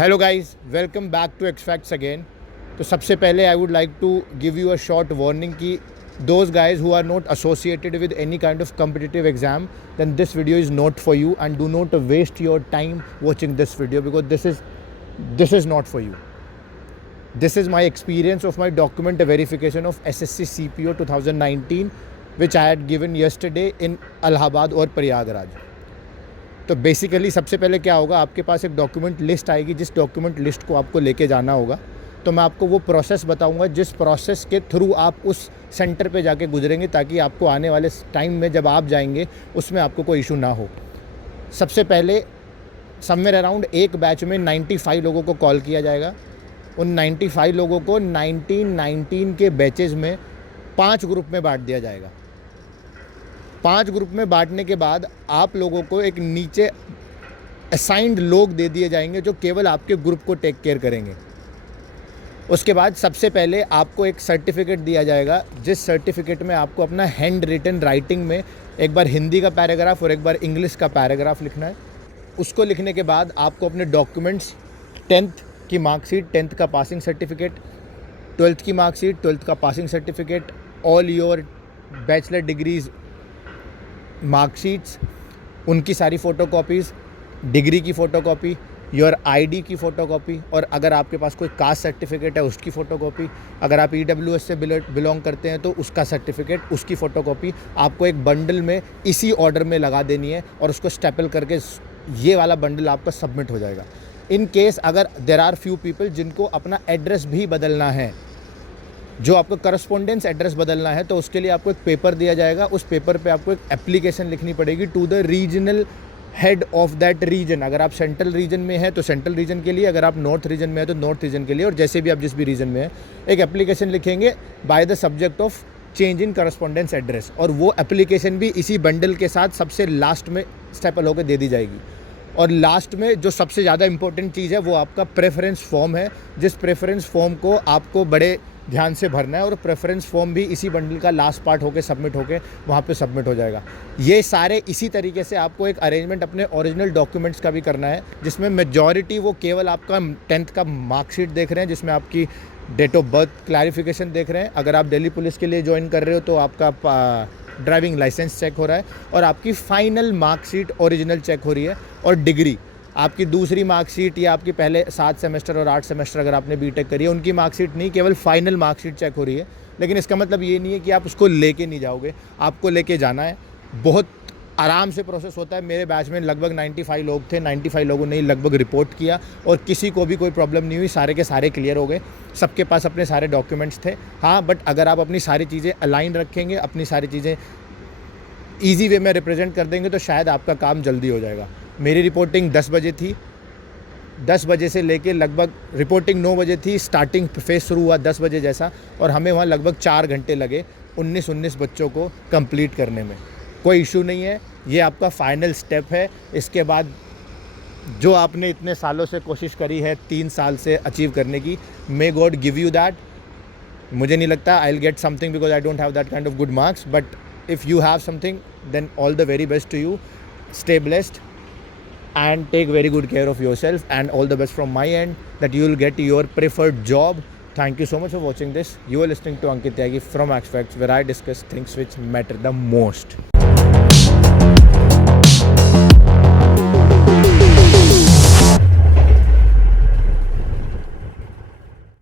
Hello guys, welcome back to X facts again. तो सबसे पहले I would like to give you a short warning कि those guys who are not associated with any kind of competitive exam, then this video is not for you, and do not waste your time watching this video because this is not for you. This is my experience of my document verification of SSC CPO 2019 which I had given yesterday in Allahabad और प्रयागराज। तो basically सबसे पहले क्या होगा, आपके पास एक document list आएगी। जिस डॉक्यूमेंट लिस्ट को आपको लेके जाना होगा, तो मैं आपको वो प्रोसेस बताऊंगा जिस प्रोसेस के थ्रू आप उस सेंटर पे जाके गुजरेंगे, ताकि आपको आने वाले टाइम में जब आप जाएंगे उसमें आपको कोई इशू ना हो। सबसे पहले समवेयर अराउंड एक बैच में 95 लोगों को कॉल किया जाएगा। उन 95 लोगों को 1919 के बैचेज़ में 5 ग्रुप में बांट दिया जाएगा। 5 ग्रुप में बांटने के बाद आप लोगों को एक नीचे असाइंड लोग दे दिए जाएंगे जो केवल आपके ग्रुप को टेक केयर करेंगे। उसके बाद सबसे पहले आपको एक सर्टिफिकेट दिया जाएगा, जिस सर्टिफिकेट में आपको अपना हैंड रिटन राइटिंग में एक बार हिंदी का पैराग्राफ और एक बार इंग्लिश का पैराग्राफ लिखना है। उसको लिखने के बाद आपको अपने डॉक्यूमेंट्स 10th की मार्कशीट, 10th का पासिंग सर्टिफिकेट, 12th की मार्कशीट, 12th का passing certificate, all your bachelor degrees marksheets, उनकी सारी फ़ोटोकॉपीज़, डिग्री की फ़ोटोकॉपी, योर आईडी की फ़ोटोकॉपी, और अगर आपके पास कोई कास्ट सर्टिफिकेट है उसकी फ़ोटोकॉपी, अगर आप ईडब्ल्यूएस से बिलोंग करते हैं तो उसका सर्टिफिकेट, उसकी फ़ोटोकॉपी आपको एक बंडल में इसी ऑर्डर में लगा देनी है और उसको स्टेपल करके ये वाला बंडल आपका सबमिट हो जाएगा। इन केस अगर देर आर फ्यू पीपल जिनको अपना एड्रेस भी बदलना है, जो आपको करस्पॉन्डेंस एड्रेस बदलना है, तो उसके लिए आपको एक पेपर दिया जाएगा। उस पेपर पे आपको एक एप्लीकेशन लिखनी पड़ेगी to the regional head of that region. अगर आप सेंट्रल रीजन में हैं तो सेंट्रल रीजन के लिए, अगर आप नॉर्थ रीजन में हैं तो नॉर्थ रीजन के लिए, और जैसे भी आप जिस भी रीजन में हैं एक एप्लीकेशन लिखेंगे by the subject of change in correspondence address, और वो एप्लीकेशन भी इसी बंडल के साथ सबसे लास्ट में स्टेपल होकर दे दी जाएगी। और लास्ट में जो सबसे ज़्यादा इंपॉर्टेंट चीज़ है वो आपका प्रेफरेंस फॉर्म है, जिस प्रेफरेंस फॉर्म को आपको बड़े ध्यान से भरना है, और प्रेफरेंस फॉर्म भी इसी बंडल का लास्ट पार्ट होके सबमिट होके वहाँ पे सबमिट हो जाएगा। ये सारे इसी तरीके से आपको एक अरेंजमेंट अपने ओरिजिनल डॉक्यूमेंट्स का भी करना है, जिसमें मेजॉरिटी वो केवल आपका 10th का मार्कशीट देख रहे हैं, जिसमें आपकी डेट ऑफ बर्थ क्लैरिफिकेशन देख रहे हैं। अगर आप दिल्ली पुलिस के लिए ज्वाइन कर रहे हो तो आपका ड्राइविंग लाइसेंस चेक हो रहा है, और आपकी फ़ाइनल मार्कशीट ओरिजिनल चेक हो रही है, और डिग्री आपकी दूसरी मार्कशीट या आपकी पहले 7 सेमेस्टर और 8 सेमेस्टर अगर आपने बीटेक करी है उनकी मार्कशीट नहीं, केवल फाइनल मार्कशीट चेक हो रही है। लेकिन इसका मतलब ये नहीं है कि आप उसको लेके नहीं जाओगे, आपको लेके जाना है। बहुत आराम से प्रोसेस होता है। मेरे बैच में लगभग 95 लोग थे, 95 लोगों ने लगभग रिपोर्ट किया और किसी को भी कोई प्रॉब्लम नहीं हुई, सारे के सारे क्लियर हो गए। सबके पास अपने सारे डॉक्यूमेंट्स थे। हाँ, बट अगर आप अपनी सारी चीज़ें अलाइन रखेंगे, अपनी सारी चीज़ें ईजी वे में रिप्रेजेंट कर देंगे, तो शायद आपका काम जल्दी हो जाएगा। मेरी रिपोर्टिंग 10 बजे थी, 10 बजे से लेके लगभग रिपोर्टिंग 9 बजे थी, स्टार्टिंग फेज शुरू हुआ 10 बजे जैसा, और हमें वहाँ लगभग 4 घंटे लगे 19 बच्चों को कंप्लीट करने में। कोई इशू नहीं है, ये आपका फाइनल स्टेप है। इसके बाद जो आपने इतने सालों से कोशिश करी है 3 साल से अचीव करने की, may God give you that. मुझे नहीं लगता I will get something because I don't have that kind of good marks, but if you have something then all the very best to you. Stay blessed and take very good care of yourself, and all the best from my end that you will get your preferred job. Thank you so much for watching this. You are listening to Ankit Tyagi from X Facts, where I discuss things which matter the most.